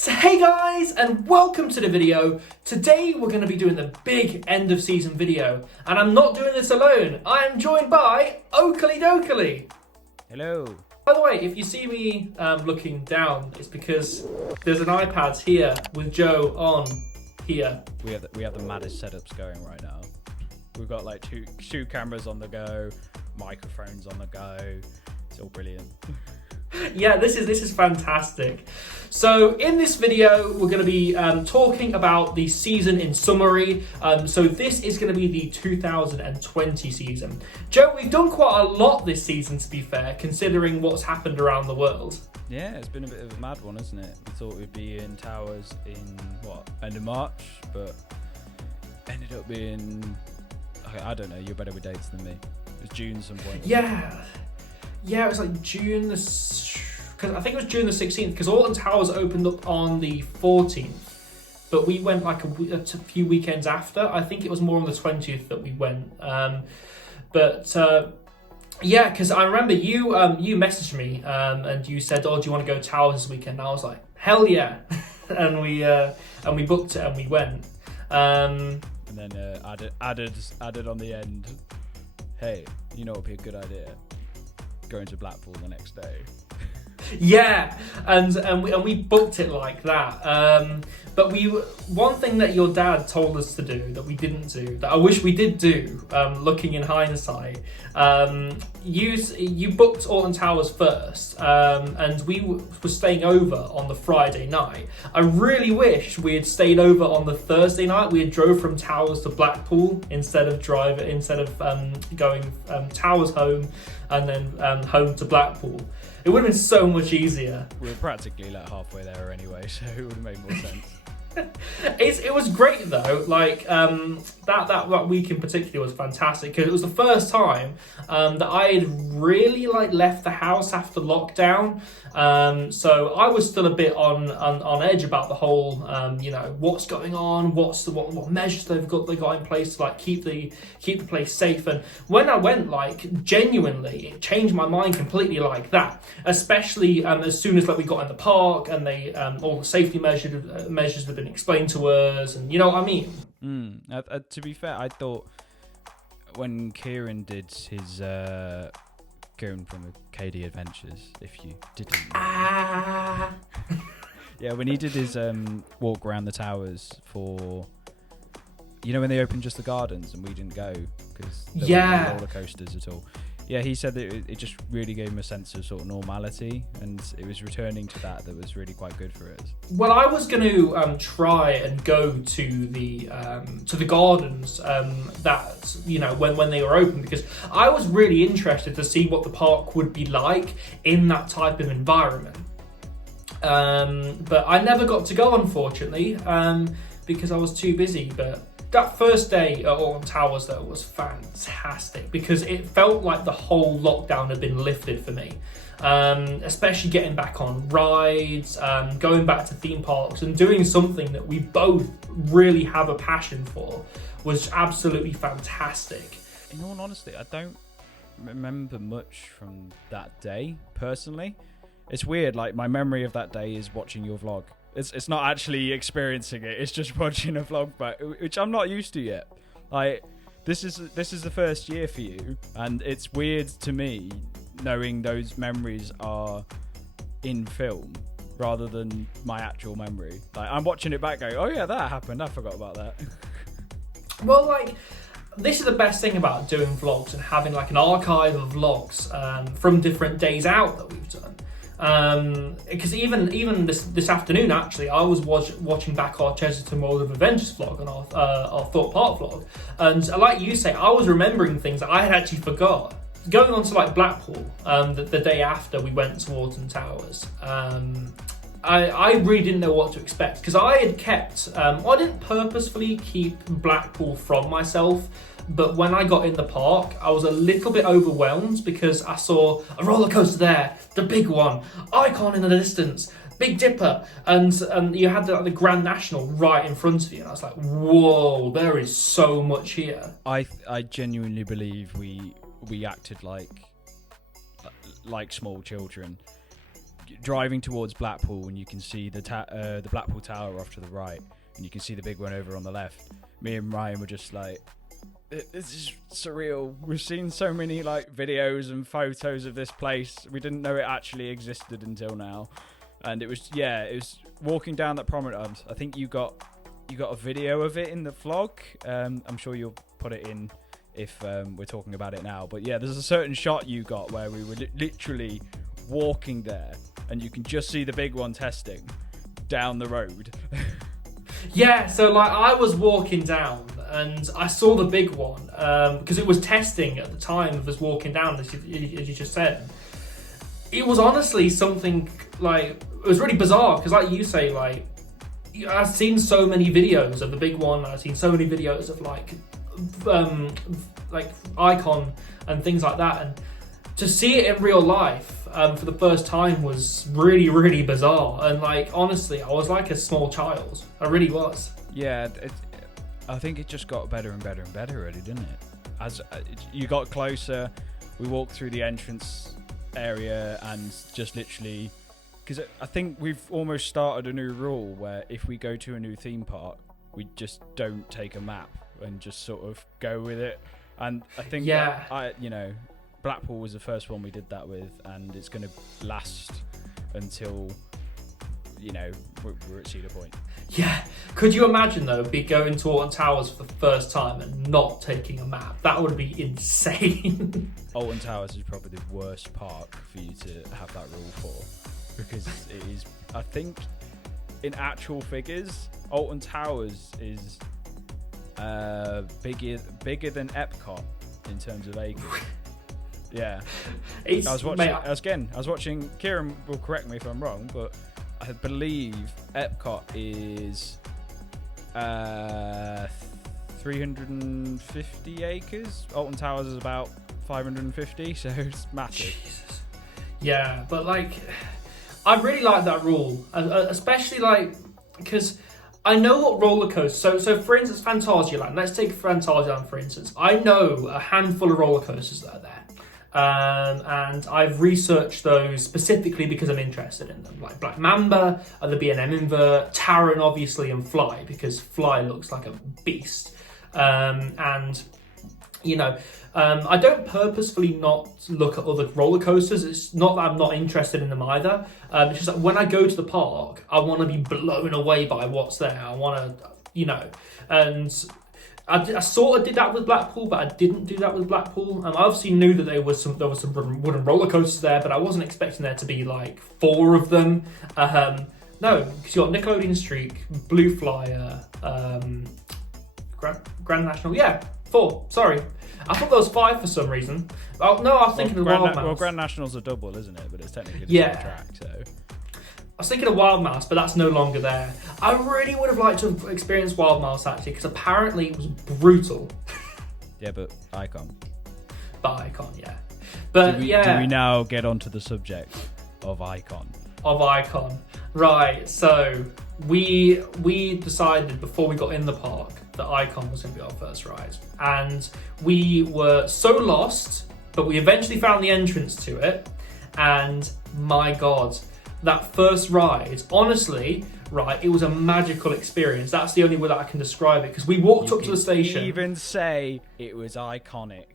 So hey guys, and welcome to the video. Today we're going to be doing the big end of season video, and I'm not doing this alone. I am joined by Oakley Dokley. Hello. By the way, if you see me looking down, it's because there's an iPad here with Joe on here. We have the maddest setups going right now. We've got like two cameras on the go, microphones on the go. It's all brilliant. Yeah, this is fantastic. So in this video, we're going to be talking about the season in summary. So this is going to be the 2020 season. Joe, we've done quite a lot this season, to be fair, considering what's happened around the world. Yeah, it's been a bit of a mad one, isn't it? We thought we'd be in Towers in, end of March, but ended up being, I don't know, you're better with dates than me. It was June some point. Yeah, it was like June because I think it was June the 16th, because Alton Towers opened up on the 14th, but we went like a few weekends after. I think it was more on the 20th that we went. Yeah, because I remember you messaged me and you said, "Oh, do you want to go Towers this weekend?" And I was like, "Hell yeah!" and we booked it and we went. And then added on the end, "Hey, you know what would be a good idea? Going to Blackpool the next day." Yeah, and we booked it like that. But one thing that your dad told us to do that we didn't do, that I wish we did do, looking in hindsight, you booked Alton Towers first, and we were staying over on the Friday night. I really wish we had stayed over on the Thursday night. We had drove from Towers to Blackpool instead of going Towers home and then home to Blackpool. It would have been so much easier. We were practically like halfway there anyway, so it would have made more sense. It was great though. Like that week in particular was fantastic, because it was the first time that I had really left the house after lockdown. So I was still a bit on edge about the whole what's going on, what measures they got in place to keep the place safe. And when I went, genuinely, it changed my mind completely like that. Especially as soon as we got in the park and they all the safety measures have been explained to us, and you know what I mean. To be fair, I thought when Kieran did his Kieran from KD Adventures, if you didn't know. Yeah, when he did his walk around the towers for, when they opened just the gardens and we didn't go because there weren't any roller coasters at all. Yeah, he said that it just really gave him a sense of sort of normality, and it was returning to that was really quite good for us. Well, I was going to try and go to the gardens that when they were open, because I was really interested to see what the park would be like in that type of environment. But I never got to go, unfortunately, because I was too busy. But that first day at Alton Towers, though, was fantastic, because it felt like the whole lockdown had been lifted for me. Especially getting back on rides, going back to theme parks and doing something that we both really have a passion for was absolutely fantastic. In all honesty, I don't remember much from that day, personally. It's weird, my memory of that day is watching your vlog. It's not actually experiencing it. It's just watching a vlog back, which I'm not used to yet. This is the first year for you, and it's weird to me knowing those memories are in film rather than my actual memory. I'm watching it back, going, "Oh yeah, that happened. I forgot about that." Well, this is the best thing about doing vlogs and having an archive of vlogs from different days out that we've done. Because even this afternoon, actually, I was watching back our Chessington World of Adventures vlog on our Thorpe Park vlog, and like you say, I was remembering things that I had actually forgot. Going on to Blackpool, the day after we went to Alton Towers, I really didn't know what to expect, because I had kept, I didn't purposefully keep Blackpool from myself, but when I got in the park, I was a little bit overwhelmed, because I saw a roller coaster there, the big one, Icon in the distance, Big Dipper, and you had the Grand National right in front of you, and I was like, whoa, there is so much here. I genuinely believe we acted like small children. driving towards Blackpool, and you can see the Blackpool Tower off to the right, and you can see the big one over on the left. Me and Ryan were just like, this is surreal. We've seen so many like videos and photos of this place. We didn't know it actually existed until now. And it was walking down that promenade. I think you got a video of it in the vlog. I'm sure you'll put it in if we're talking about it now. But yeah, there's a certain shot you got where we were literally walking there, and you can just see the big one testing down the road. Yeah, so like I was walking down and I saw the big one because it was testing at the time of us walking down, as you just said. It was honestly something like, it was really bizarre because, like you say, like I've seen so many videos of the big one. I've seen so many videos of like Icon and things like that, and to see it in real life for the first time was really, really bizarre. And like honestly, I was like a small child. I really was. Yeah, I think it just got better and better and better, really, didn't it? As you got closer, we walked through the entrance area and just literally, because I think we've almost started a new rule where if we go to a new theme park, we just don't take a map and just sort of go with it. And I think Blackpool was the first one we did that with, and it's going to last until we're at Cedar Point. Yeah, could you imagine though, going to Alton Towers for the first time and not taking a map? That would be insane. Alton Towers is probably the worst park for you to have that rule for, because it is, I think, in actual figures, Alton Towers is bigger than Epcot in terms of acres. Yeah, I was watching. Kieran will correct me if I'm wrong, but I believe Epcot is 350 acres. Alton Towers is about 550, so it's massive. Jesus. Yeah, but like, I really like that rule, especially like because I know what roller coasters. So for instance, Phantasialand. Let's take Phantasialand for instance. I know a handful of roller coasters that are there. And I've researched those specifically because I'm interested in them, like Black Mamba, the B&M Invert, Taron obviously, and Fly, because Fly looks like a beast. I don't purposefully not look at other roller coasters. It's not that I'm not interested in them either. It's just that when I go to the park, I want to be blown away by what's there. I want to, and I sort of did that with Blackpool, but I didn't do that with Blackpool. I obviously knew that there was some wooden roller coasters there, but I wasn't expecting there to be like 4 of them. No, because you got Nickelodeon Streak, Blue Flyer, Grand National. Yeah, 4. Sorry, I thought there was 5 for some reason. Oh no, I was thinking of Wild Mouse. Well, Grand National's a double, isn't it? But it's technically the same track, so. I was thinking of Wild Mouse, but that's no longer there. I really would have liked to have experienced Wild Mouse actually, because apparently it was brutal. Yeah, but Icon. But Icon, yeah. But do we now get onto the subject of Icon? Of Icon, right? So we decided before we got in the park that Icon was going to be our first ride, and we were so lost, but we eventually found the entrance to it, and my God. That first ride, honestly, right, it was a magical experience. That's the only way that I can describe it, because we walked up to the station. Even say it was iconic.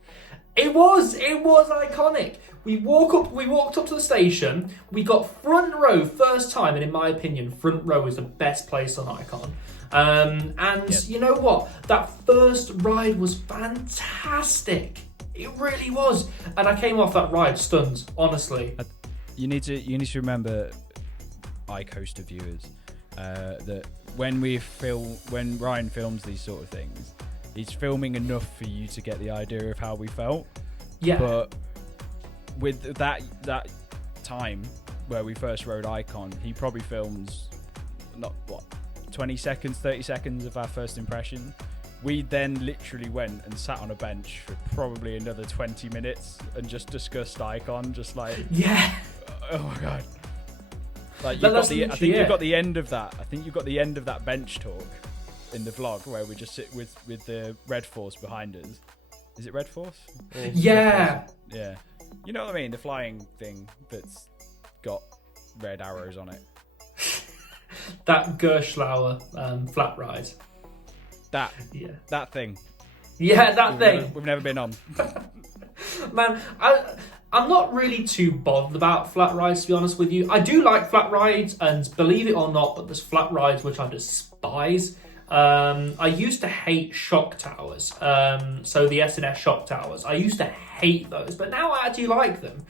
It was iconic. We walked up to the station. We got front row first time, and in my opinion, front row is the best place on Icon. You know what? That first ride was fantastic. It really was, and I came off that ride stunned, honestly. You need to remember, iCoaster viewers, that when Ryan films these sort of things, he's filming enough for you to get the idea of how we felt. Yeah. But with that time where we first rode Icon, he probably films 20 seconds, 30 seconds of our first impression. We then literally went and sat on a bench for probably another 20 minutes and just discussed Icon, just like... Yeah. Oh my God. Like I think you've got the end of that. I think you've got the end of that bench talk in the vlog where we just sit with the Red Force behind us. Is it Red Force? Yeah. Yeah. You know what I mean? The flying thing that's got red arrows on it. That Gerschlauer flat ride. That thing. Yeah, that thing. We've never been on. Man, I'm not really too bothered about flat rides, to be honest with you. I do like flat rides, and believe it or not, but there's flat rides which I despise. I used to hate shock towers, so the S&S shock towers. I used to hate those, but now I actually like them.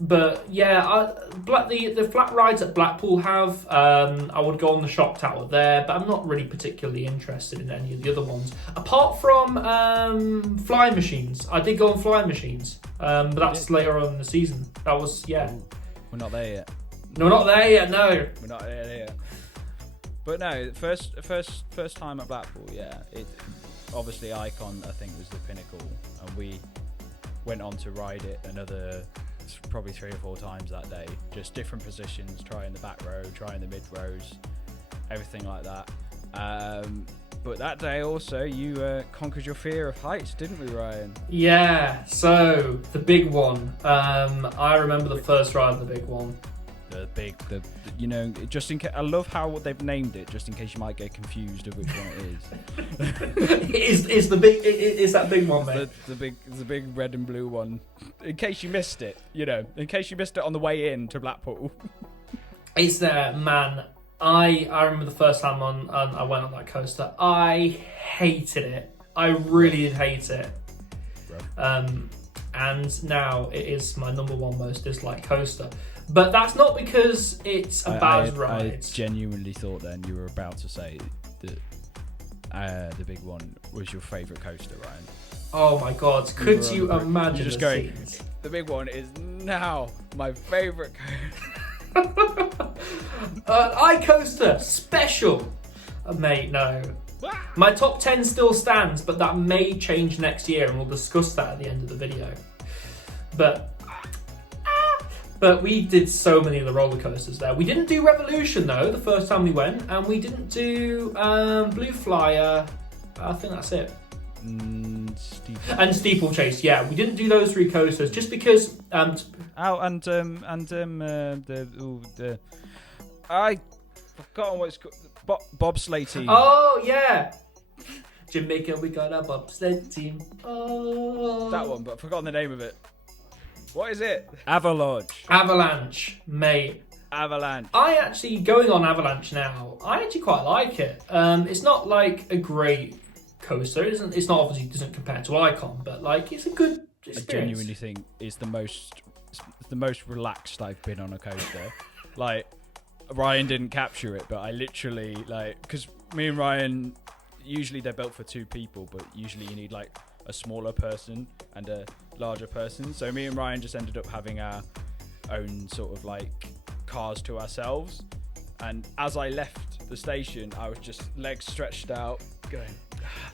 But yeah, the flat rides at Blackpool have. I would go on the shock tower there, but I'm not really particularly interested in any of the other ones. Apart from flying machines. I did go on flying machines, but that's later on in the season. That was, yeah. We're not there yet. No, we're not there yet, no. We're not there yet. But no, first time at Blackpool, yeah. It obviously Icon, I think, was the pinnacle, and we went on to ride it another probably 3 or 4 times that day. Just different positions, trying the back row, trying the mid rows, everything like that. But that day also, you conquered your fear of heights, didn't we, Ryan? Yeah. So the big one. I remember the first ride of the big one. Just in case, I love how they've named it, just in case you might get confused of which one it is. It's that big one, mate. The big red and blue one. In case you missed it, in case you missed it on the way in to Blackpool. It's there, man. I remember the first time I went on that coaster. I hated it. I really did hate it. And now it is my number 1 most disliked coaster. But that's not because it's a bad ride. I genuinely thought then you were about to say that the big one was your favourite coaster, Ryan. Oh my God! Could you imagine? You're just going. The big one is now my favourite coaster. iCoaster special, mate. No, my top 10 still stands, but that may change next year, and we'll discuss that at the end of the video. But we did so many of the roller coasters there. We didn't do Revolution though the first time we went, and we didn't do Blue Flyer. I think that's it. Steeplechase. Yeah, we didn't do those 3 coasters just because. I forgotten what it's called. Bobsleigh team. Oh yeah. Jamaica, we got a bobsled team. Oh. That one, but I've forgotten the name of it. What is it? Avalanche, mate. Avalanche. I actually, going on Avalanche now, I actually quite like it. It's not like a great coaster. It's not, obviously doesn't compare to Icon, but like it's a good experience. I genuinely think it's the most relaxed I've been on a coaster. Like, Ryan didn't capture it, but I literally, like, because me and Ryan, usually they're built for 2 people, but usually you need like a smaller person and a larger person. So me and Ryan just ended up having our own sort of like cars to ourselves. And as I left the station, I was just legs stretched out, going.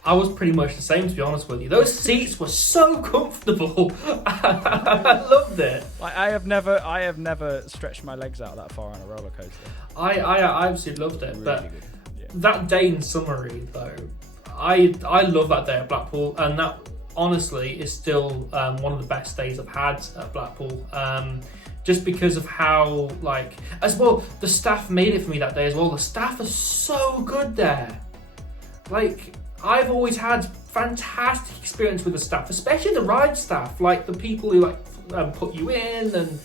I was pretty much the same, to be honest with you. Those seats were so comfortable. I loved it. I have never stretched my legs out that far on a roller coaster. I absolutely loved it. Really but good. Yeah. That day in summary, though, I love that day at Blackpool, and that honestly is still one of the best days I've had at Blackpool. Just because of how, like, as well, the staff made it for me that day as well. The staff are so good there. Like, I've always had fantastic experience with the staff, especially the ride staff, like the people who put you in and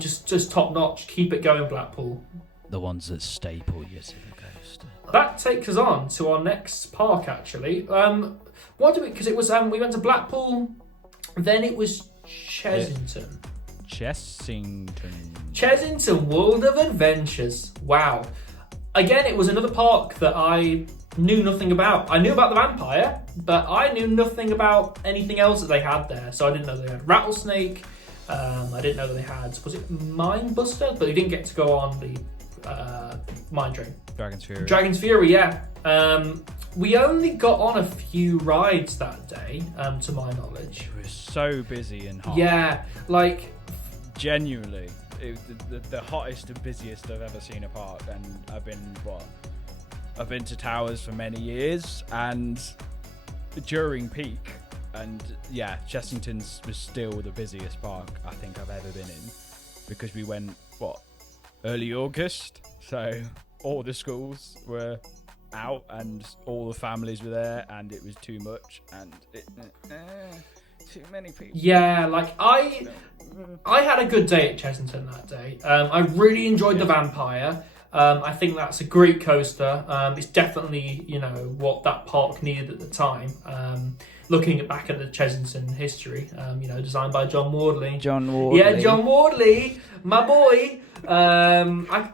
just top notch. Keep it going, Blackpool. The ones that staple you to the coaster. That takes us on to our next park, actually. Because it was we went to Blackpool, then it was Chessington. Chessington World of Adventures. Wow. Again, it was another park that I knew nothing about. I knew about the vampire, but I knew nothing about anything else that they had there. So I didn't know they had Rattlesnake. I didn't know that they had, was it Mine Buster? But we didn't get to go on the Mine Train. Dragon's Fury, yeah. We only got on a few rides that day, to my knowledge. It was so busy and hot. Yeah, like... Genuinely. The hottest and busiest I've ever seen a park, and I've been to Towers for many years, and during peak And yeah, Chessington was still the busiest park I think I've ever been in, because we went early August, so all the schools were out and all the families were there, and it was too much, and too many people. Yeah, like I had a good day at Chessington that day. I really enjoyed the Vampire. I think that's a great coaster. It's definitely, what that park needed at the time. Looking back at the Chessington history, designed by John Wardley. John Wardley. Yeah, John Wardley, my boy. John Wardley.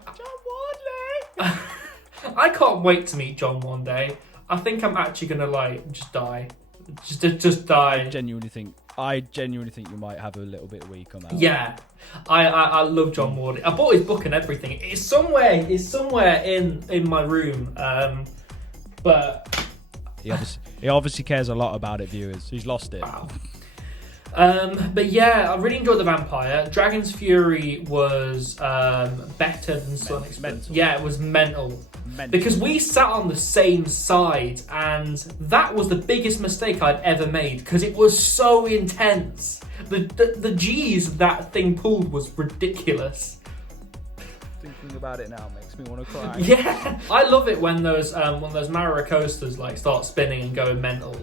I can't wait to meet John one day. I think I'm actually gonna just die. Just die. I genuinely think you might have a little bit weak on that. Yeah, I love John Wardley. I bought his book and everything. It's somewhere in my room. But he obviously cares a lot about it, viewers. He's lost it. Wow. But yeah, I really enjoyed the Vampire. Dragon's Fury was better than Sonic's. Mental. Yeah, it was mental. Because we sat on the same side, and that was the biggest mistake I'd ever made, because it was so intense. The G's that thing pulled was ridiculous. Thinking about it now makes me want to cry. Yeah, I love it when those Mara coasters start spinning and going mental,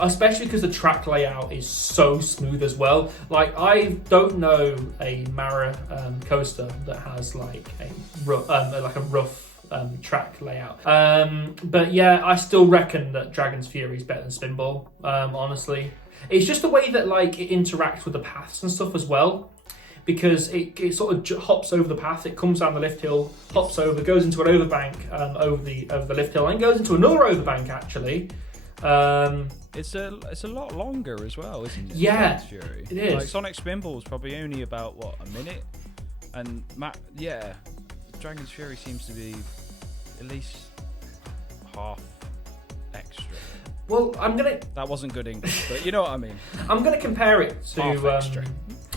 especially because the track layout is so smooth as well. I don't know a Mara coaster that has a rough track layout. But yeah, I still reckon that Dragon's Fury is better than Spinball. Honestly, it's just the way that it interacts with the paths and stuff as well. Because it sort of hops over the path, it comes down the lift hill, hops over, goes into an overbank over the lift hill, and goes into another overbank actually. It's a lot longer as well, isn't it? Yeah, Fury. it is. Sonic Spinball is probably only about a minute, and Dragon's Fury seems to be at least half extra. Well, That wasn't good English, but you know what I mean. I'm gonna compare it to. Half extra.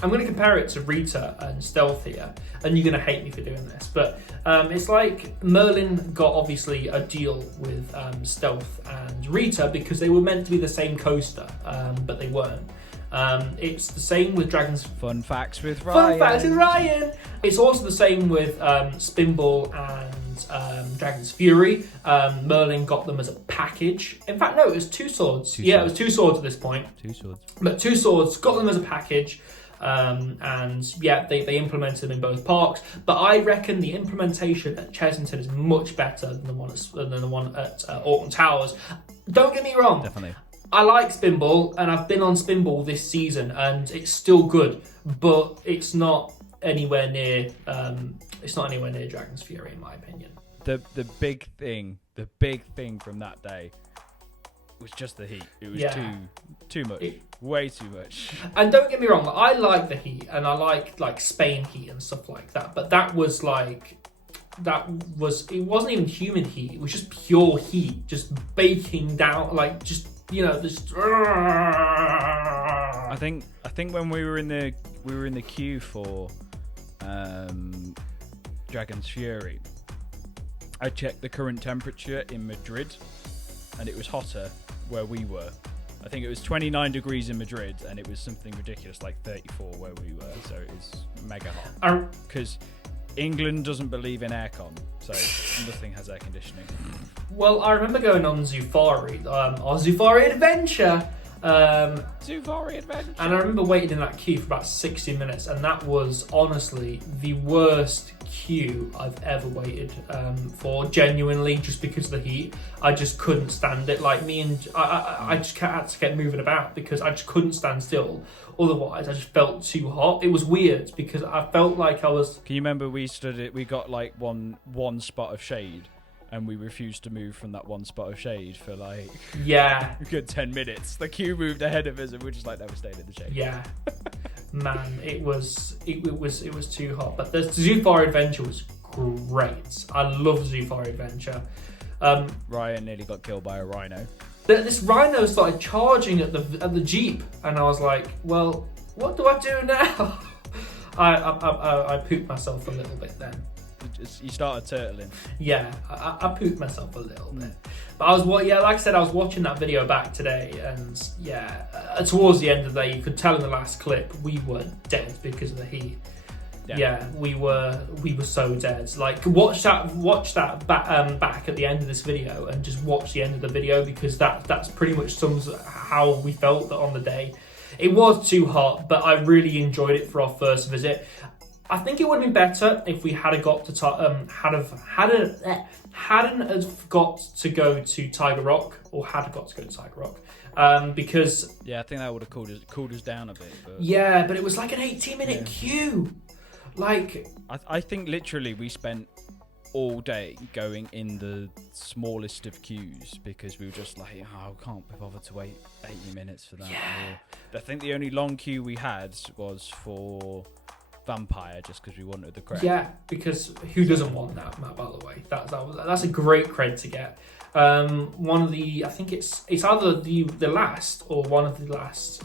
I'm going to compare it to Rita and Stealthier, and you're going to hate me for doing this, but it's like Merlin got obviously a deal with Stealth and Rita because they were meant to be the same coaster, but they weren't. It's the same with Dragon's... Fun facts with Ryan. It's also the same with Spinball and Dragon's Fury. Merlin got them as a package. In fact, no, it was two swords. It was two swords at this point. But two swords, got them as a package. They implemented them in both parks, but I reckon the implementation at Chessington is much better than the one at Alton Towers. Don't get me wrong. Definitely. I like Spinball, and I've been on Spinball this season, and it's still good, but it's not anywhere near. It's not anywhere near Dragon's Fury, in my opinion. The big thing from that day was just the heat. It was too much. Way too much. And don't get me wrong, I like the heat, and I like Spain heat and stuff like that. But it wasn't even humid heat. It was just pure heat, just baking down, this. I think when we were in the queue for Dragon's Fury, I checked the current temperature in Madrid, and it was hotter where we were. I think it was 29 degrees in Madrid, and it was something ridiculous like 34 where we were, so it was mega hot. Because England doesn't believe in aircon, so nothing has air conditioning. Well, I remember going on Zufari, our Zufari Adventure. Zufari Adventure. And I remember waiting in that queue for about 60 minutes, and that was honestly the worst queue I've ever waited for, genuinely, just because of the heat. I just couldn't stand it. I just had to get moving about because I just couldn't stand still. Otherwise, I just felt too hot. It was weird because I felt like I was... Can you remember we got one spot of shade, and we refused to move from that one spot of shade for a good 10 minutes. The queue moved ahead of us, and we're just like, no, we're staying in the shade. Yeah. Man, it was too hot. But the Zufari Adventure was great. I love Zufari Adventure. Ryan nearly got killed by a rhino. This rhino started charging at the Jeep, and I was like, well, what do I do now? I pooped myself a little bit then. you started turtling. Yeah, I pooped myself a little bit. But I was, like I said, I was watching that video back today, and towards the end of the day, you could tell in the last clip we were dead because of the heat. Yeah, we were so dead. Like, watch that back at the end of this video, and just watch the end of the video, because that's pretty much sums how we felt on the day. It was too hot, but I really enjoyed it for our first visit. I think it would have been better if we had got to hadn't have got to go to Tiger Rock, because I think that would have cooled us down a bit. But but it was like an 18-minute queue. Like, I think literally we spent all day going in the smallest of queues, because we were just like, I can't be bothered to wait 80 minutes for that. I think the only long queue we had was for Vampire, just because we wanted the cred. Yeah, because who doesn't want that, Matt, by the way? That's a great cred to get. One of the, I think it's either the last or one of the last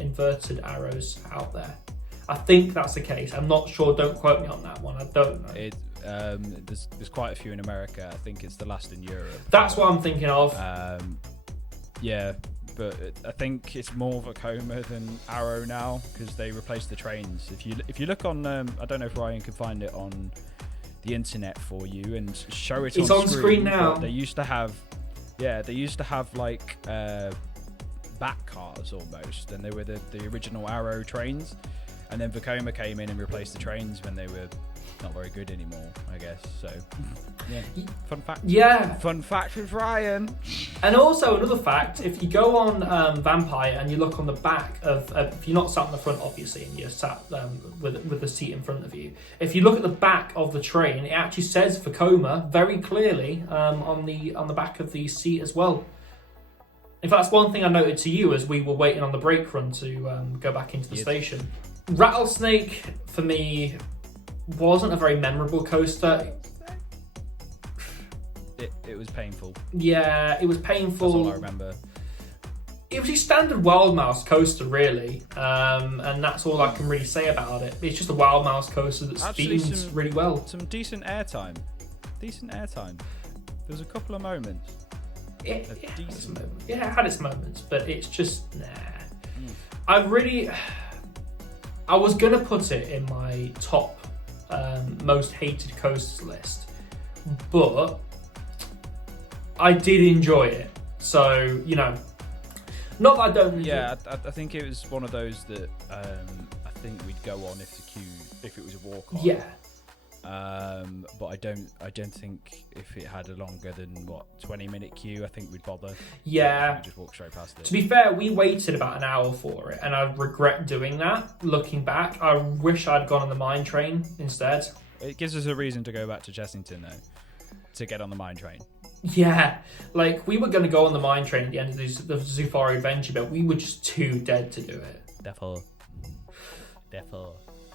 inverted arrows out there. I think that's the case. I'm not sure. Don't quote me on that one. I don't know. There's quite a few in America. I think it's the last in Europe. That's what I'm thinking of. But I think it's more Vekoma than Arrow now, because they replaced the trains. If you look on, I don't know if Ryan can find it on the internet for you and show it. It's on screen now. They used to have like back cars almost, and they were the original Arrow trains. And then Vekoma came in and replaced the trains when they were not very good anymore, I guess. So, fun fact. Yeah. Fun fact with Ryan. And also another fact: if you go on Vampire and you look on the back of, if you're not sat in the front, obviously, and you're sat with the seat in front of you, if you look at the back of the train, it actually says Vekoma very clearly on the back of the seat as well. In fact, that's one thing I noted to you as we were waiting on the break run to go back into the station. Rattlesnake, for me, wasn't a very memorable coaster. It was painful. Yeah, it was painful. That's all I remember. It was your standard Wild Mouse coaster, really, and that's all I can really say about it. It's just a Wild Mouse coaster that's themed really well. Some decent airtime. There was a couple of moments. It had its moments, but it's just nah. I was gonna put it in my top most hated coasters list, but I did enjoy it. So, not that I don't enjoy it. I think it was one of those that I think we'd go on if it was a walk on. Yeah. But I don't think if it had a longer than 20-minute queue, I think we'd bother. Yeah. We'd just walk straight past it. To be fair, we waited about an hour for it, and I regret doing that. Looking back, I wish I'd gone on the mine train instead. It gives us a reason to go back to Chessington though, to get on the mine train. Yeah, like we were going to go on the mine train at the end of the Zufari adventure, but we were just too dead to do it. Therefore.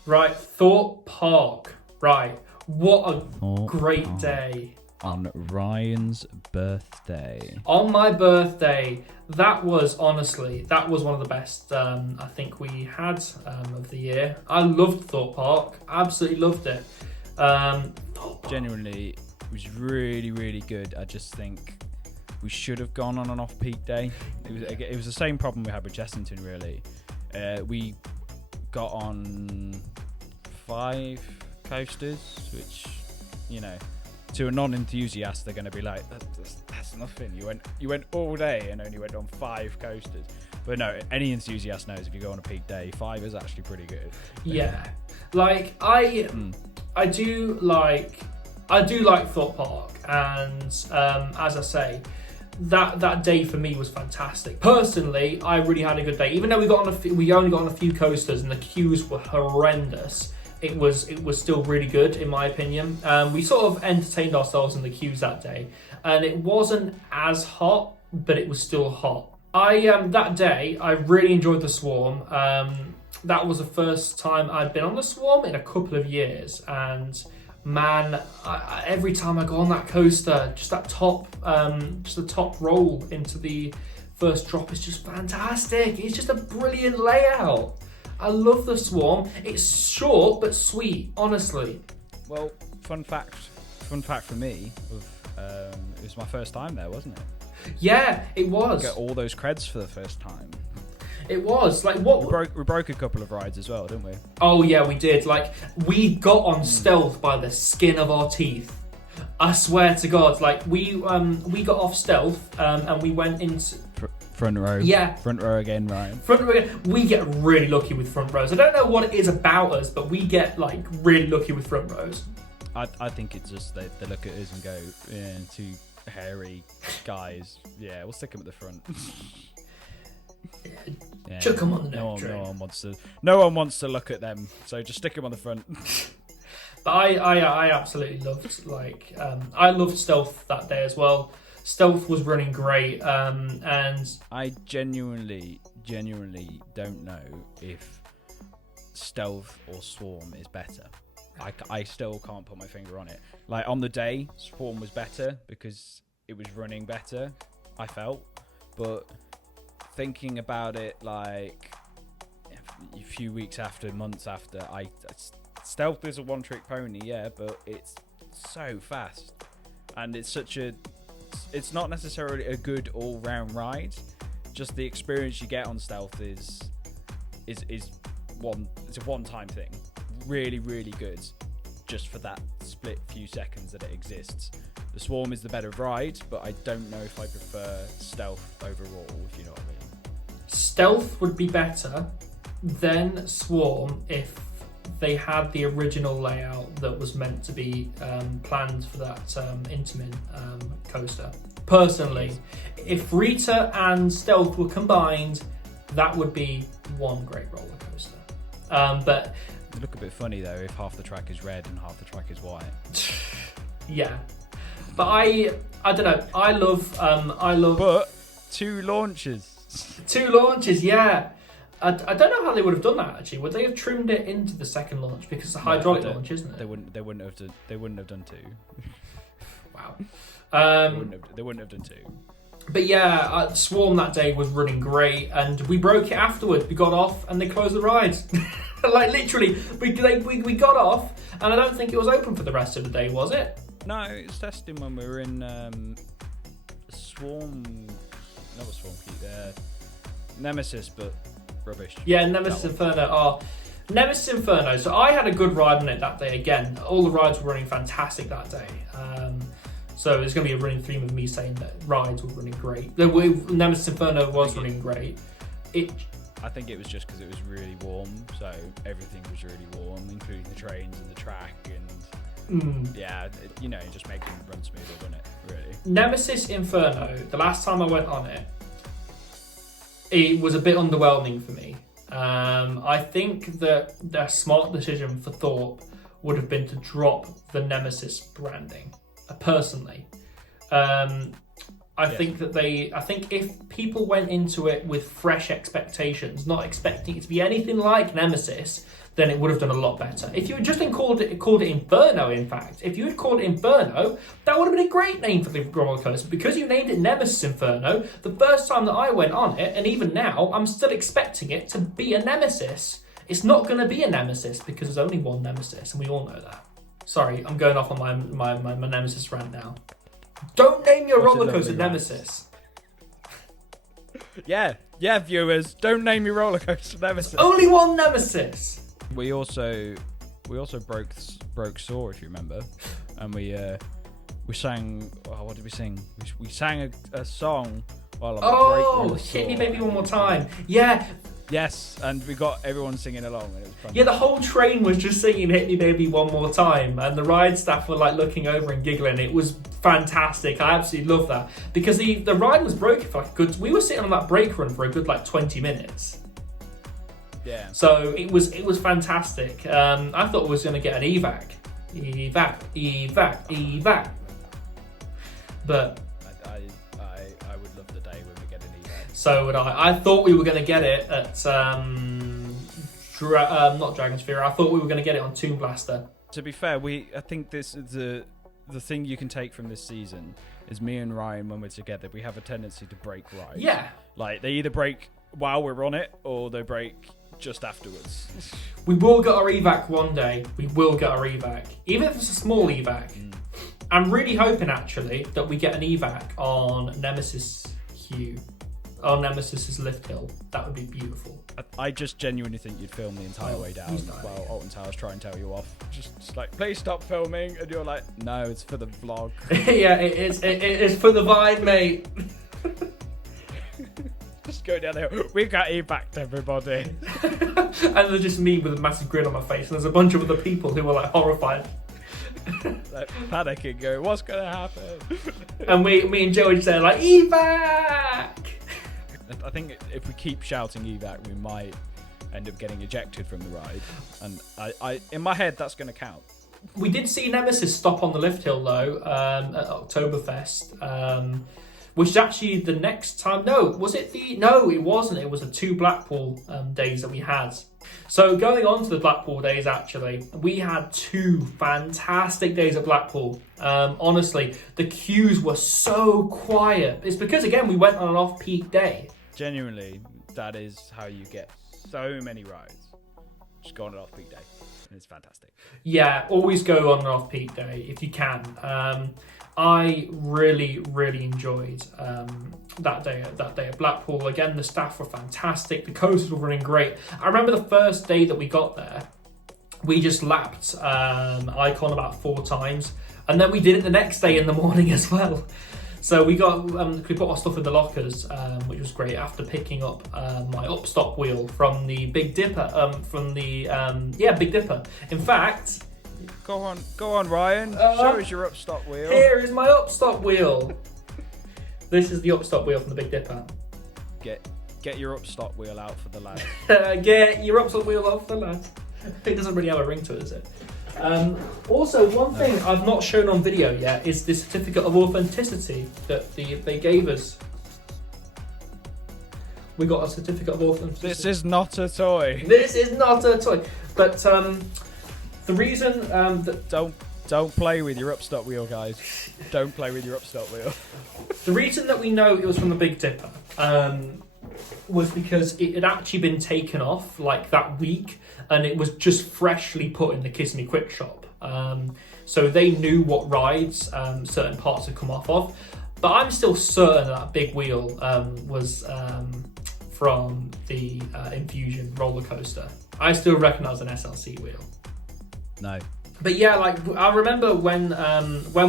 Right, Thorpe Park. Right, what a great day. On Ryan's birthday. On my birthday, that was one of the best I think we had of the year. I loved Thorpe Park, absolutely loved it. Genuinely, it was really, really good. I just think we should have gone on an off-peak day. It was the same problem we had with Chessington, really. We got on 5 coasters, which, to a non-enthusiast, they're going to be like, that's nothing. You went all day and only went on 5 coasters. But no, any enthusiast knows if you go on a peak day, 5 is actually pretty good. Yeah, like I do like Thorpe Park, and as I say, that day for me was fantastic. Personally, I really had a good day. Even though we only got on a few coasters and the queues were horrendous, it was still really good in my opinion. We sort of entertained ourselves in the queues that day, and it wasn't as hot, but it was still hot. That day I really enjoyed the Swarm. That was the first time I'd been on the Swarm in a couple of years, and man, every time I go on that coaster, just the top roll into the first drop is just fantastic. It's just a brilliant layout. I love the Swarm. It's short but sweet, honestly. Well, fun fact for me, it was my first time there, wasn't it? Yeah, it was. Get all those creds for the first time. It was like what we broke a couple of rides as well, didn't we? Oh yeah, we did. Like we got on stealth by the skin of our teeth. I swear to God, like we got off stealth and we went into front row. Yeah, front row again, Ryan. Front row again. We get really lucky with front rows. I don't know what it is about us, but we get like really lucky with front rows. I think it's just they look at us and go, yeah, two hairy guys. Yeah, we'll stick them at the front. Yeah. Chuck them on the neck. No one wants to look at them, so just stick them on the front. But I absolutely loved I loved stealth that day as well. Stealth was running great, and I genuinely don't know if stealth or swarm is better. I still can't put my finger on it. Like on the day, swarm was better because it was running better, I felt. But thinking about it, like a few weeks after, months after, stealth is a one-trick pony, yeah, but it's so fast, and it's not necessarily a good all-round ride. Just the experience you get on stealth is it's a one-time thing. Really, really good, just for that split few seconds that it exists. The swarm is the better ride, but I don't know if I prefer stealth overall, if you know what I mean. Stealth would be better than swarm if they had the original layout that was meant to be planned for that Intamin coaster. Personally, if Rita and Stealth were combined, that would be one great roller coaster. But they look a bit funny though if half the track is red and half the track is white. Yeah, but I don't know. I love. But two launches. Two launches, yeah. I don't know how they would have done that actually. Would they have trimmed it into the second launch because it's a hydraulic launch, isn't it? They wouldn't have done two. Wow. They wouldn't have done two. But yeah, Swarm that day was running great, and we broke it afterwards. We got off, and they closed the ride. Like literally, we got off, and I don't think it was open for the rest of the day, was it? No, it was testing when we were in Swarm. Not a Swarm Keep. Nemesis, but rubbish. Yeah, Nemesis Inferno. Oh, Nemesis Inferno. So I had a good ride on it that day. Again, all the rides were running fantastic that day. So there's going to be a running theme of me saying that rides were running great. Nemesis Inferno was running great. I think it was just because it was really warm, so everything was really warm, including the trains and the track, and just making it run smoother, wasn't it? Really. Nemesis Inferno. The last time I went on it, it was a bit underwhelming for me. I think that the smart decision for Thorpe would have been to drop the Nemesis branding. Personally, I think if people went into it with fresh expectations, not expecting it to be anything like Nemesis, then it would have done a lot better. If you had just called it Inferno, in fact, if you had called it Inferno, that would have been a great name for the roller coaster. Because you named it Nemesis Inferno, the first time that I went on it, and even now, I'm still expecting it to be a Nemesis. It's not going to be a Nemesis because there's only one Nemesis, and we all know that. Sorry, I'm going off on my Nemesis rant now. Don't name your roller coaster Nemesis. Yeah, viewers, don't name your roller coaster Nemesis. Only one Nemesis. We also broke Saw, if you remember, and we sang. Oh, what did we sing? We sang a song while on the break. Hit Me Baby One More Time. Yeah. Yes, and we got everyone singing along, and it was fun. Yeah, the whole train was just singing "Hit Me Baby One More Time," and the ride staff were like looking over and giggling. It was fantastic. I absolutely love that because the ride was broken for like a good. We were sitting on that break run for a good 20 minutes. Yeah. So it was fantastic. I thought we was going to get an evac, but. I would love the day when we get an evac. So would I. I thought we were going to get it at not Dragon Sphere. I thought we were going to get it on Tomb Blaster. To be fair, I think this is the thing you can take from this season is me and Ryan, when we're together, we have a tendency to break rides. Yeah. Like they either break while we're on it, or they break just afterwards. We will get our evac one day. We will get our evac, even if it's a small evac. I'm really hoping actually that we get an evac on Nemesis Hugh, on Nemesis's lift hill. That would be beautiful. I just genuinely think you'd film the entire way down while Alton Towers try and tell you off. Just like, please stop filming, and you're like, no, it's for the vlog. Yeah, it is for the vibe, mate. Just go down there. We've got evac, everybody. And there's just me with a massive grin on my face, and there's a bunch of other people who are like horrified. Like panicking, going, what's gonna happen? And me and Joe are just there like, evac! I think if we keep shouting evac, we might end up getting ejected from the ride. And I in my head, that's going to count. We did see Nemesis stop on the lift hill though at Oktoberfest, which is actually the next time. No, was it the? No, it wasn't. It was the 2 Blackpool days that we had. So going on to the Blackpool days, actually, we had 2 fantastic days at Blackpool. Honestly, the queues were so quiet. It's because, again, we went on an off-peak day. Genuinely, that is how you get so many rides. Just go on an off-peak day, and it's fantastic. Yeah, always go on an off-peak day if you can. I really, really enjoyed that day at Blackpool. Again, the staff were fantastic. The coasters were running great. I remember the first day that we got there, we just lapped Icon about 4 times, and then we did it the next day in the morning as well. So we put our stuff in the lockers, which was great. After picking up my upstop wheel from the Big Dipper, Big Dipper. In fact, go on, Ryan. Show us your upstop wheel. Here is my upstop wheel. This is the upstop wheel from the Big Dipper. Get your upstop wheel out for the lad. Get your upstop wheel out for the lad. It doesn't really have a ring to it, does it? Also, one thing I've not shown on video yet is the certificate of authenticity that they gave us. We got a certificate of authenticity. This is not a toy. This is not a toy. But the reason that... Don't play with your upstop wheel, guys. Don't play with your upstop wheel. The reason that we know it was from the Big Dipper was because it had actually been taken off like that week, and it was just freshly put in the Kiss Me Quick shop. So they knew what rides certain parts had come off of. But I'm still certain that big wheel was from the Infusion roller coaster. I still recognise an SLC wheel. No. But yeah, like I remember when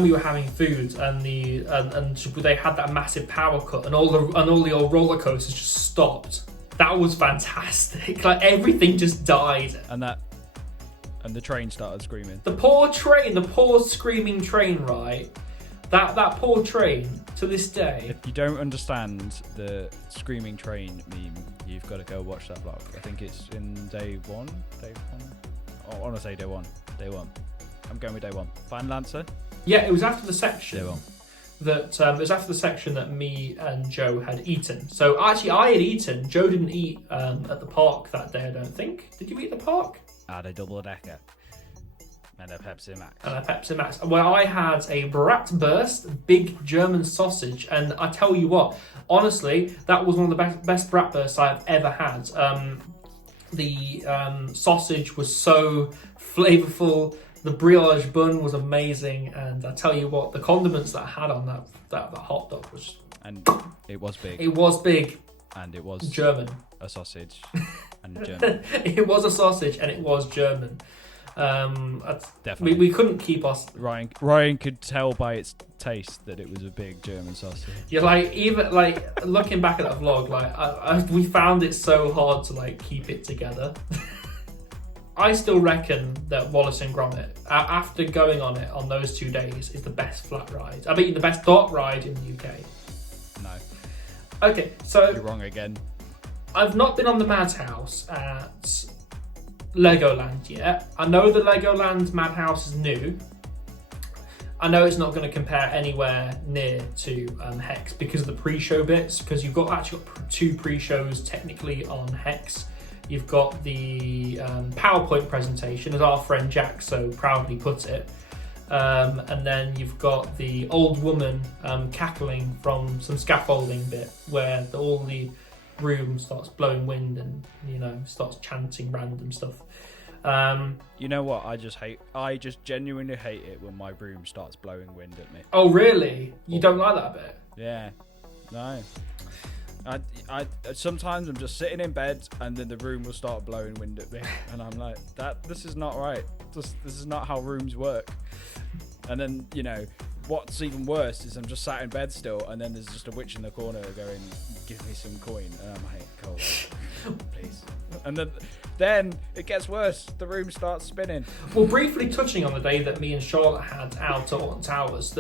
we were having food and they had that massive power cut and all the old roller coasters just stopped. That was fantastic. Like everything just died. And the train started screaming. The poor train, the poor screaming train, right? That poor train to this day. If you don't understand the screaming train meme, you've got to go watch that vlog. I think it's in day one. Oh, I want to say day one. I'm going with day 1. Final answer? Yeah, it was after the section. Day 1. It was after the section that me and Joe had eaten. So actually, I had eaten. Joe didn't eat at the park that day, I don't think. Did you eat at the park? I had a double-decker and a Pepsi Max. Well, I had a Bratwurst, big German sausage, and I tell you what, honestly, that was one of the best Bratwursts I've ever had. The sausage was so flavourful. The brioche bun was amazing, and I tell you what, the condiments that I had on that hot dog was... And it was big. It was big. And it was... German. A sausage. And German. It was a sausage, and it was German. Definitely. We couldn't keep us... Ryan could tell by its taste that it was a big German sausage. Yeah, like, even, like, looking back at that vlog, like, we found it so hard to, like, keep it together. I still reckon that Wallace and Gromit, after going on it on those 2 days, is the best flat ride. I mean, the best dot ride in the UK. No. Okay, so... You're wrong again. I've not been on the Madhouse at Legoland yet. I know the Legoland Madhouse is new. I know it's not going to compare anywhere near to Hex because of the pre-show bits, because you've actually got 2 pre-shows technically on Hex. You've got the PowerPoint presentation, as our friend Jack so proudly puts it. And then you've got the old woman cackling from some scaffolding bit where all the room starts blowing wind and starts chanting random stuff. You know what? I just genuinely hate it when my broom starts blowing wind at me. Oh really? You don't like that bit? Yeah. No. I sometimes I'm just sitting in bed and then the room will start blowing wind at me, and I'm like, this is not right. This is not how rooms work. And then what's even worse is I'm just sat in bed still, and then there's just a witch in the corner going, "Give me some coin," and I'm like, "Go away, please." And then it gets worse. The room starts spinning. Well, briefly touching on the day that me and Charlotte had out at Alton Towers,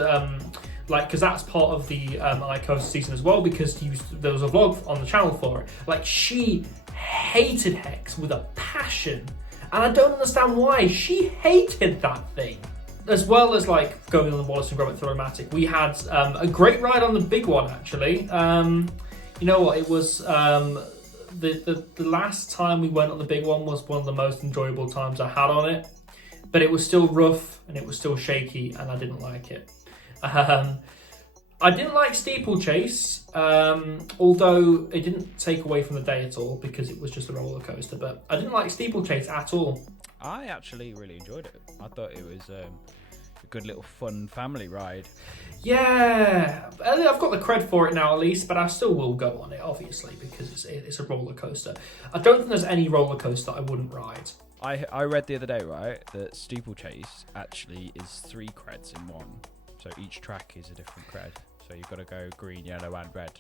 because that's part of the iCoast season as well, because there was a vlog on the channel for it. Like, she hated Hex with a passion, and I don't understand why. She hated that thing. As well as like going on the Wallace and Gromit Throw-O-Matic, we had a great ride on the big one actually. You know what? It was the last time we went on the big one was one of the most enjoyable times I had on it, but it was still rough and it was still shaky, and I didn't like it. I didn't like Steeplechase, although it didn't take away from the day at all because it was just a roller coaster. But I didn't like Steeplechase at all. I actually really enjoyed it. I thought it was a good little fun family ride. Yeah, I've got the cred for it now at least, but I still will go on it, obviously, because it's a roller coaster. I don't think there's any roller coaster I wouldn't ride. I read the other day, right, that Steeplechase actually is 3 creds in one. So each track is a different cred. So you've got to go green, yellow and red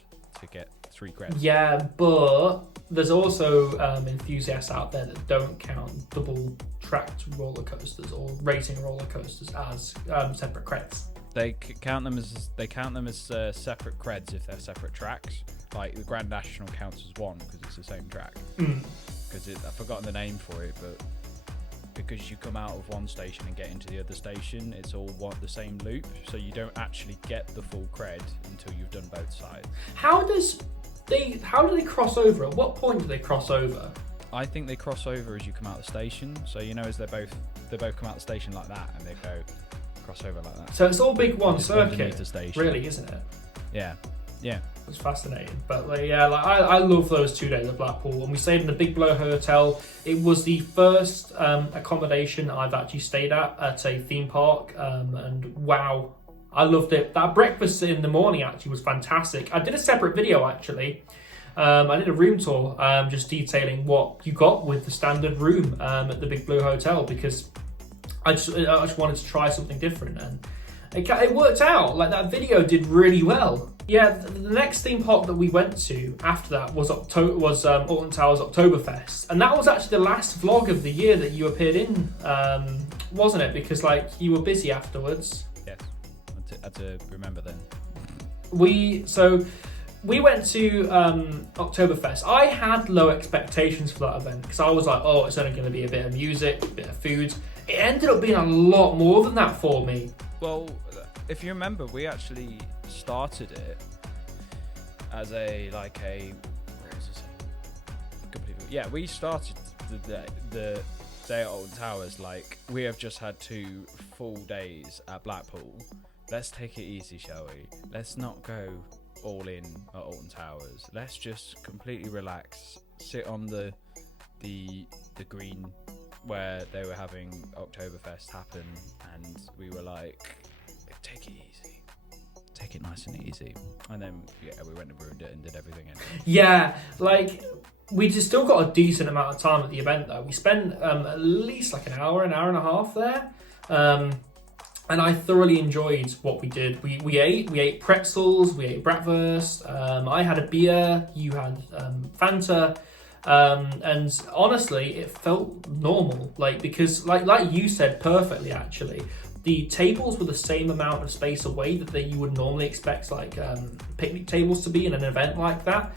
to get 3 creds. Yeah, but there's also enthusiasts out there that don't count double tracked roller coasters or racing roller coasters as separate creds. They count them as separate creds if they're separate tracks. Like the Grand National counts as one because it's the same track. Because I've forgotten the name for it, but because you come out of one station and get into the other station, it's all the same loop, so you don't actually get the full cred until you've done both sides. How do they cross over? At what point do they cross over? I think they cross over as you come out of the station. So as they both come out of the station like that, and they go cross over like that. So it's all big one circuit, the station. Really, isn't it? Yeah. It's fascinating, but I love those 2 days at Blackpool, and we stayed in the Big Blow Hotel. It was the first accommodation I've actually stayed at a theme park, and wow, I loved it. That breakfast in the morning actually was fantastic. I did a separate video actually. I did a room tour, just detailing what you got with the standard room at the Big Blue Hotel, because I just wanted to try something different, and it worked out. Like, that video did really well. Yeah, the next theme park that we went to after that was Alton Towers Oktoberfest, and that was actually the last vlog of the year that you appeared in, wasn't it? Because you were busy afterwards. Yes, I had to remember then. We went to Oktoberfest. I had low expectations for that event because I was like, oh, it's only going to be a bit of music, a bit of food. It ended up being a lot more than that for me. Well, if you remember, we actually started it as what was this? Yeah, we started the day at Alton Towers like, we have just had 2 full days at Blackpool. Let's take it easy, shall we? Let's not go all in at Alton Towers. Let's just completely relax, sit on the green where they were having Oktoberfest happen, and we were like, take it easy, take it nice and easy. And then we went and ruined it and did everything anyway. Yeah, we just still got a decent amount of time at the event though. We spent at least an hour and a half there, and I thoroughly enjoyed what we did. We ate pretzels, we ate bratwurst, I had a beer, you had Fanta, and honestly it felt normal, because like you said perfectly actually, the tables were the same amount of space away that you would normally expect picnic tables to be in an event like that.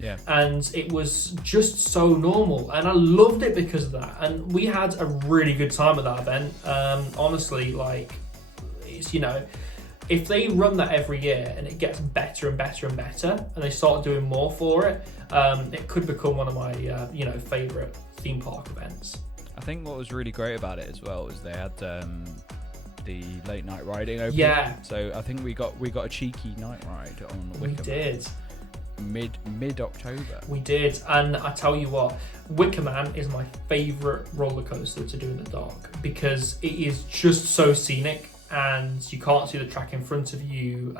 Yeah. And it was just so normal, and I loved it because of that. And we had a really good time at that event. Honestly, it's if they run that every year and it gets better and better and better, and they start doing more for it, it could become one of my favourite theme park events. I think what was really great about it as well was they had the late night riding open. Yeah. So I think we got a cheeky night ride on the Wickham. We did. mid October. We did, and I tell you what, Wicker Man is my favourite roller coaster to do in the dark because it is just so scenic, and you can't see the track in front of you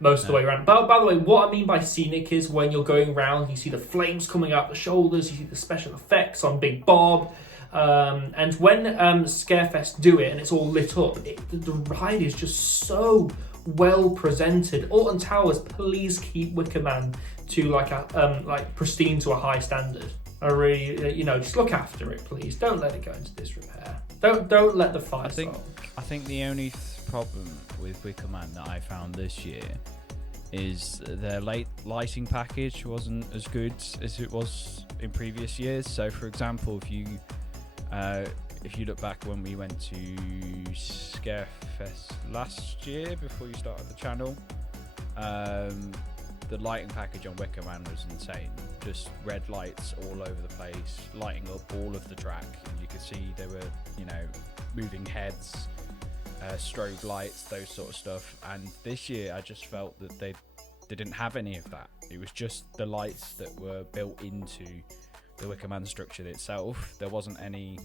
most of the way around. By the way, what I mean by scenic is when you're going around, you see the flames coming out the shoulders, you see the special effects on Big Bob. And when Scarefest do it and it's all lit up, the ride is just so well presented. Alton Towers, please keep Wicker Man to like pristine to a high standard. I really, just look after it, please. Don't let it go into disrepair. Don't let the fire start. I think the only problem with Wicker Man that I found this year is their lighting package wasn't as good as it was in previous years. So, for example, if you look back when we went to Scarefest last year before you started the channel, the lighting package on Wicker Man was insane. Just red lights all over the place, lighting up all of the track. And you could see there were, moving heads, strobe lights, those sort of stuff. And this year I just felt that they didn't have any of that. It was just the lights that were built into the Wicker Man structure itself. There wasn't any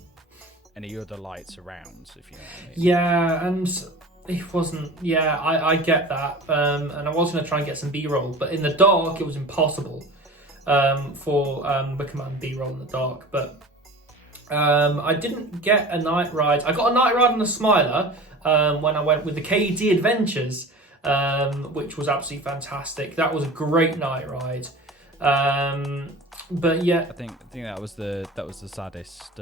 other lights around, if you know what I mean. Yeah, and it wasn't. Yeah, I get that. And I was going to try and get some B-roll, but in the dark it was impossible for Wicker Man B-roll in the dark. But I didn't get a night ride. I got a night ride on the Smiler when I went with the KD Adventures, which was absolutely fantastic. That was a great night ride. But yeah, I think that was the saddest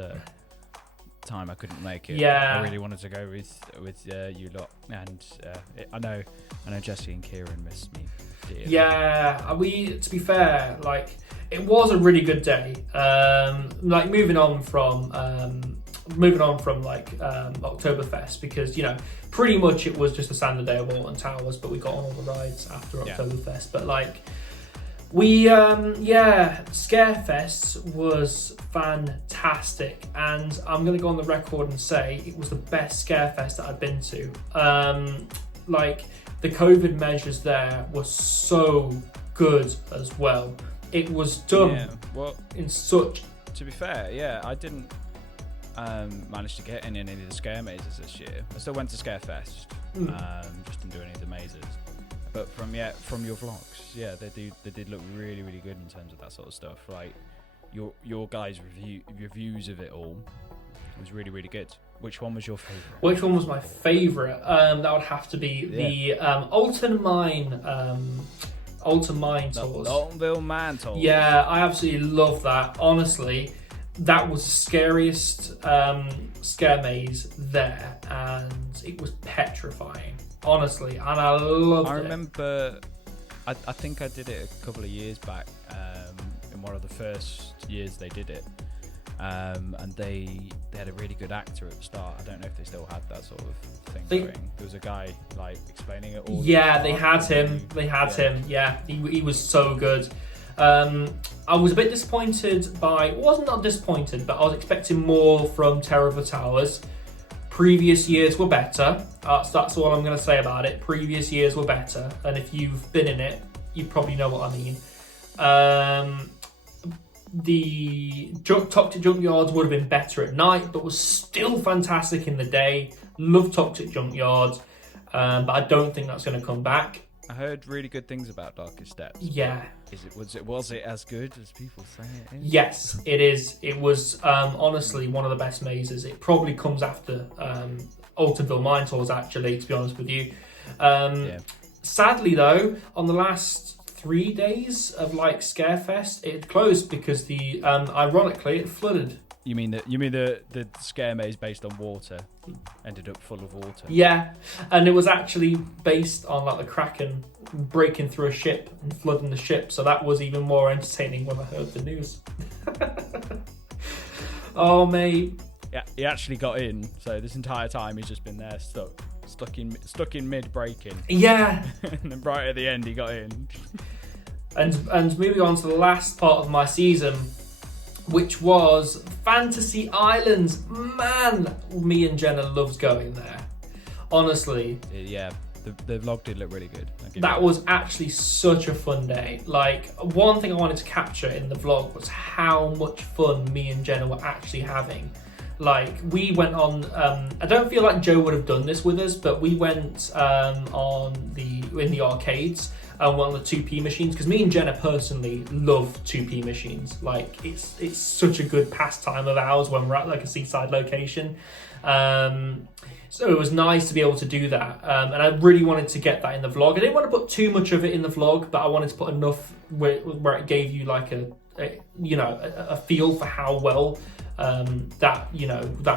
time I couldn't make it. Yeah, I really wanted to go with you lot, and I know Jesse and Kieran missed me dearly. Yeah, to be fair, like it was a really good day. Like moving on from Oktoberfest, because pretty much it was just a standard day of Alton Towers, but we got on all the rides after Oktoberfest. But like Scarefest was fantastic, and I'm going to go on the record and say it was the best Scarefest that I've been to. Like the COVID measures there were so good as well. It was done in such... To be fair, I didn't manage to get in any of the scare mazes this year. I still went to Scarefest, just didn't do any of the mazes. But from your vlogs, they did look really, really good in terms of that sort of stuff. Like your guys' reviews of it all was really, really good. Which one was your favourite? Which one was my favourite? That would have to be the Alton Mine tours. Altonville Mine tours. Yeah, I absolutely love that. Honestly, that was the scariest scare maze there, and it was petrifying. Honestly, and I loved it. I remember, I think I did it a couple of years back, in one of the first years they did it, and they had a really good actor at the start. I don't know if they still had that sort of thing going. There was a guy like explaining it all. Yeah, they had him. Yeah, he was so good. I was a bit disappointed not disappointed, but I was expecting more from Terror of the Towers. Previous years were better. That's all I'm going to say about it. Previous years were better, and if you've been in it, you probably know what I mean. The Toxic Junkyards would have been better at night, but was still fantastic in the day. Love Toxic Junkyards, but I don't think that's going to come back. I heard really good things about Darkest Steps. Yeah. Was it as good as people say it is? Yes, it is. It was honestly one of the best mazes. It probably comes after Altonville Mine Tours, actually, to be honest with you. Sadly, though, on the last 3 days of Scarefest, it closed because ironically it flooded. You mean the scare maze based on water ended up full of water? Yeah, and it was actually based on the Kraken breaking through a ship and flooding the ship, so that was even more entertaining when I heard the news. Oh mate. Yeah, he actually got in, so this entire time he's just been there stuck in mid breaking. Yeah. And then right at the end he got in. And moving on to the last part of my season, which was Fantasy Islands. Man, me and Jenna loves going there. Honestly. Yeah. the vlog did look really good. That was actually such a fun day. Like, one thing I wanted to capture in the vlog was how much fun me and Jenna were actually having. Like, we went on, I don't feel like Joe would have done this with us, but we went in the arcades and went on the 2p machines, because me and Jenna personally love 2p machines. Like, it's such a good pastime of ours when we're at like a seaside location. So it was nice to be able to do that, and I really wanted to get that in the vlog. I didn't want to put too much of it in the vlog, but I wanted to put enough where it gave you like a feel for how well that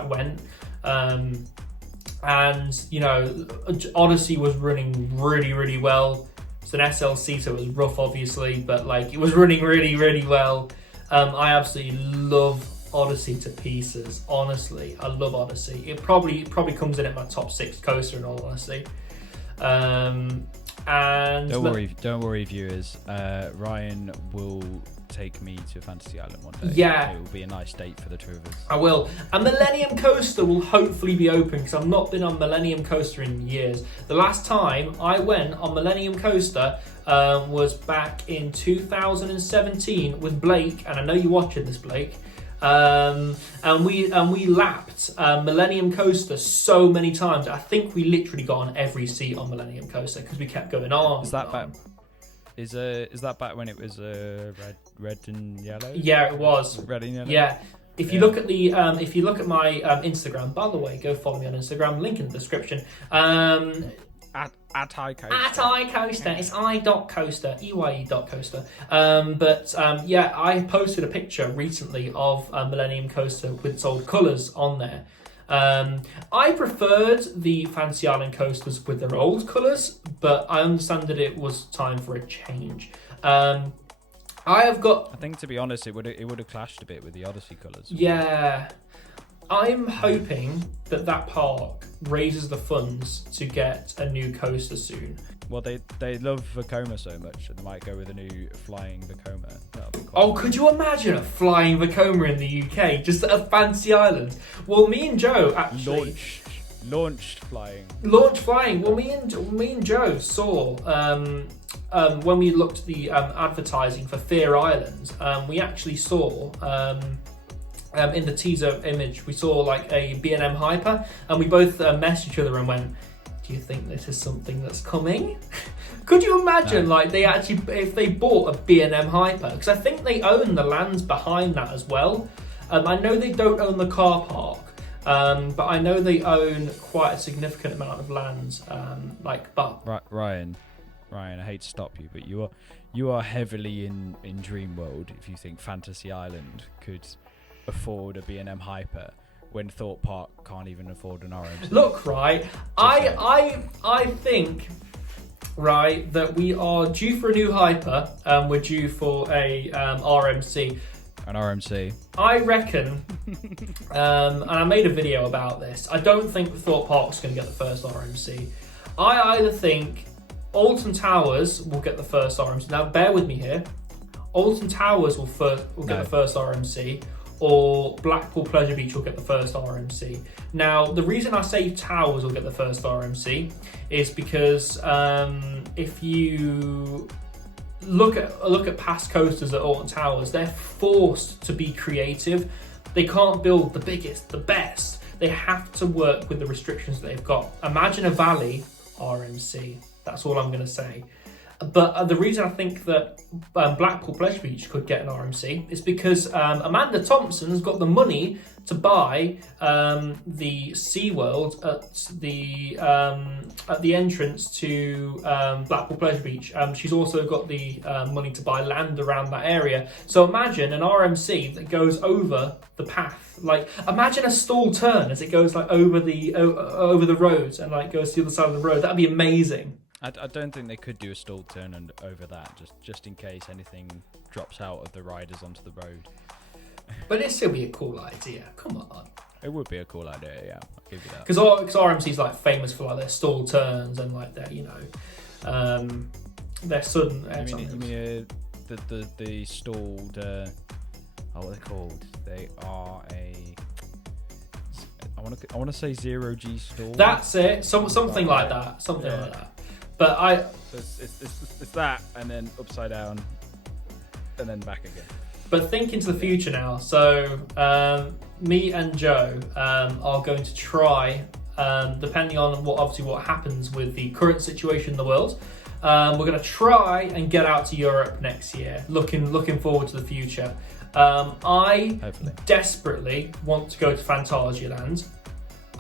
went. And Odyssey was running really, really well. It's an SLC, so it was rough, obviously, but like, it was running really, really well. I absolutely love Odyssey to pieces. Honestly, I love Odyssey. It probably comes in at my top 6 coaster, in all honesty. And don't worry, viewers. Ryan will take me to Fantasy Island one day. Yeah, it will be a nice date for the two of us. I will. And Millennium Coaster will hopefully be open, because I've not been on Millennium Coaster in years. The last time I went on Millennium Coaster was back in 2017 with Blake, and I know you're watching this, Blake. And we lapped Millennium Coaster so many times. I think we literally got on every seat on Millennium Coaster because we kept going on. Is that back? Is that back when it was red and yellow? Yeah, it was red and yellow. Yeah. If you look at my Instagram, by the way, go follow me on Instagram. Link in the description. At iCoaster. At iCoaster. It's i.coaster. EYE.coaster. I posted a picture recently of Millennium Coaster with its old colours on there. I preferred the Fantasy Island coasters with their old colours, but I understand that it was time for a change. I think, to be honest, it would have clashed a bit with the Odyssey colours. Yeah. I'm hoping that park raises the funds to get a new coaster soon. Well, they love Vekoma so much, and they might go with a new flying Vekoma. Oh, could you imagine a flying Vekoma in the UK, just at a Fantasy Island? Well, me and Joe actually launched flying. Well, me and Joe saw when we looked at the advertising for Fear Island. We actually saw. In the teaser image, we saw like a B&M Hyper, and we both messaged each other and went, "Do you think this is something that's coming?" Could you imagine, like, they actually, if they bought a B&M Hyper, because I think they own the lands behind that as well. I know they don't own the car park, but I know they own quite a significant amount of lands. Ryan, I hate to stop you, but you are heavily in Dream World if you think Fantasy Island could afford a B&M Hyper when Thorpe Park can't even afford an RMC. Look, right, I think, right, that we are due for a new Hyper. We're due for a RMC. An RMC. I reckon, and I made a video about this, I don't think Thorpe Park's going to get the first RMC. I either think Alton Towers will get the first RMC. Now, bear with me here. Alton Towers will get the first RMC, or Blackpool Pleasure Beach will get the first RMC. Now, the reason I say Towers will get the first RMC is because if you look at past coasters at Alton Towers, they're forced to be creative. They can't build the biggest, the best. They have to work with the restrictions that they've got. Imagine a Valley RMC. That's all I'm going to say. But the reason I think that Blackpool Pleasure Beach could get an RMC is because Amanda Thompson's got the money to buy the SeaWorld at the entrance to Blackpool Pleasure Beach. She's also got the money to buy land around that area. So imagine an RMC that goes over the path. Like, imagine a stall turn as it goes like over the roads and like goes to the other side of the road. That'd be amazing. I don't think they could do a stall turn and over that, just in case anything drops out of the riders onto the road. But it'd still be a cool idea. Come on. It would be a cool idea, yeah. I'll give you that. Because RMC's like famous for like their stall turns and like their, their sudden. You mean the stalled? What are they called? They are a. I want to say 0G stall. That's it. Something like that. Something like that. But So it's that, and then upside down, and then back again. But think into the future now. So me and Joe are going to try, depending on what happens with the current situation in the world. We're going to try and get out to Europe next year. Looking forward to the future. I Hopefully. desperately want to go to Phantasialand.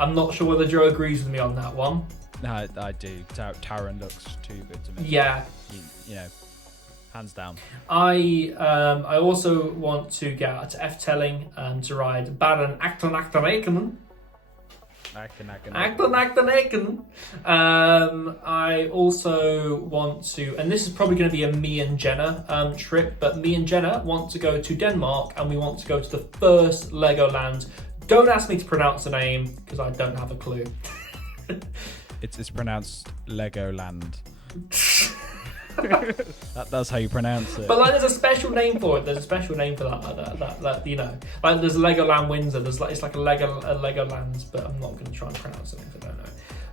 I'm not sure whether Joe agrees with me on that one. No, I do. Taron looks too good to me. Yeah. You know, hands down. I also want to get out to Efteling to ride Baron Achternachterneken. I also want to, and this is probably going to be a me and Jenna trip, but me and Jenna want to go to Denmark, and we want to go to the first Legoland. Don't ask me to pronounce the name because I don't have a clue. It's pronounced Legoland. That's how you pronounce it. But like, there's a special name for it. There's a special name for that you know. Like there's Legoland Windsor. It's like a Legoland, but I'm not going to try and pronounce it because I don't know.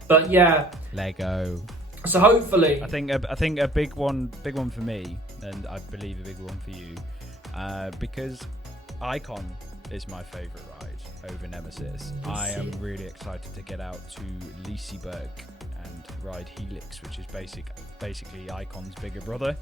But yeah, Lego. So hopefully, I think a big one for me, and I believe a big one for you, because Icon is my favourite ride over Nemesis. I am really excited to get out to Liseberg and ride Helix, which is basically Icon's bigger brother,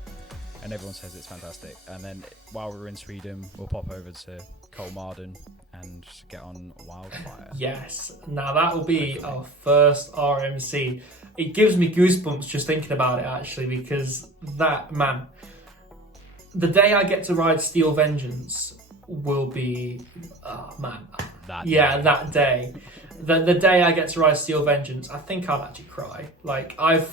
and everyone says it's fantastic. And then while we're in Sweden, we'll pop over to Kolmarden and get on Wildfire. Yes, now that will be our first RMC. It gives me goosebumps just thinking about it, actually, because the day I get to ride Steel Vengeance will be, that day. The day I get to ride Steel Vengeance, I think I'll actually cry. Like, I've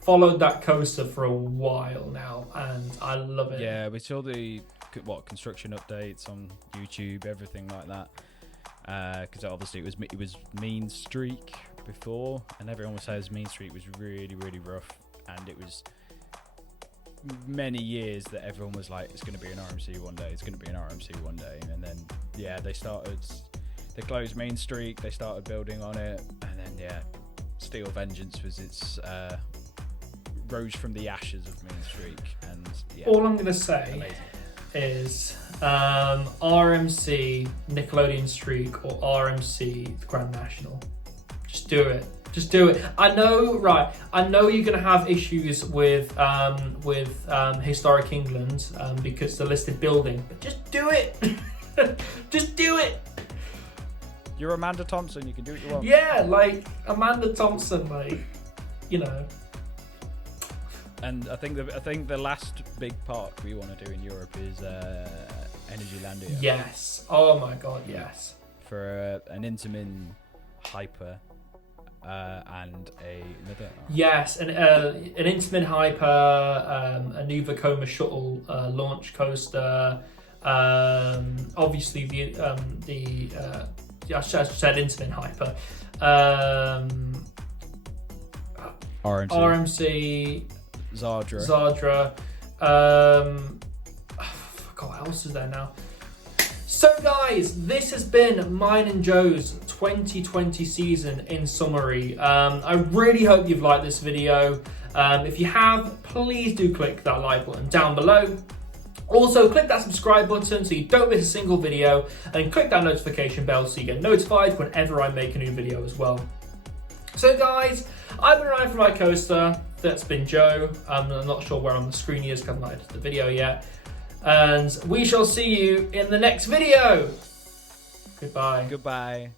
followed that coaster for a while now, and I love it. Yeah, we saw the construction updates on YouTube, everything like that. Because obviously it was Mean Streak before, and everyone says Mean Streak was really, really rough, and it was many years that everyone was like, it's going to be an RMC one day, and then they closed Main Street, they started building on it, and then Steel Vengeance was its rose from the ashes of Main Street, and all I'm going to say is RMC Nickelodeon Streak or RMC the Grand National. Just do it. Just do it. I know you're going to have issues with Historic England because it's a listed building, but just do it. Just do it. You're Amanda Thompson. You can do what you want. Yeah, like Amanda Thompson, like, you know. And I think the last big park we want to do in Europe is Energylandia. Yes. Oh my God, yes. For an Intamin Hyper. And another. Yes, an Intamin Hyper, a new Vekoma Shuttle launch coaster. Obviously I said Intamin Hyper. RMC. Zadra. God, what else is there now? So guys, this has been mine and Joe's 2020 season in summary. I really hope you've liked this video. If you have, please do click that like button down below. Also, click that subscribe button so you don't miss a single video, and click that notification bell so you get notified whenever I make a new video as well. So guys, I've been riding for my coaster. That's been Joe. I'm not sure where on the screen he is because I haven't edited the video yet. And we shall see you in the next video. Goodbye. Goodbye.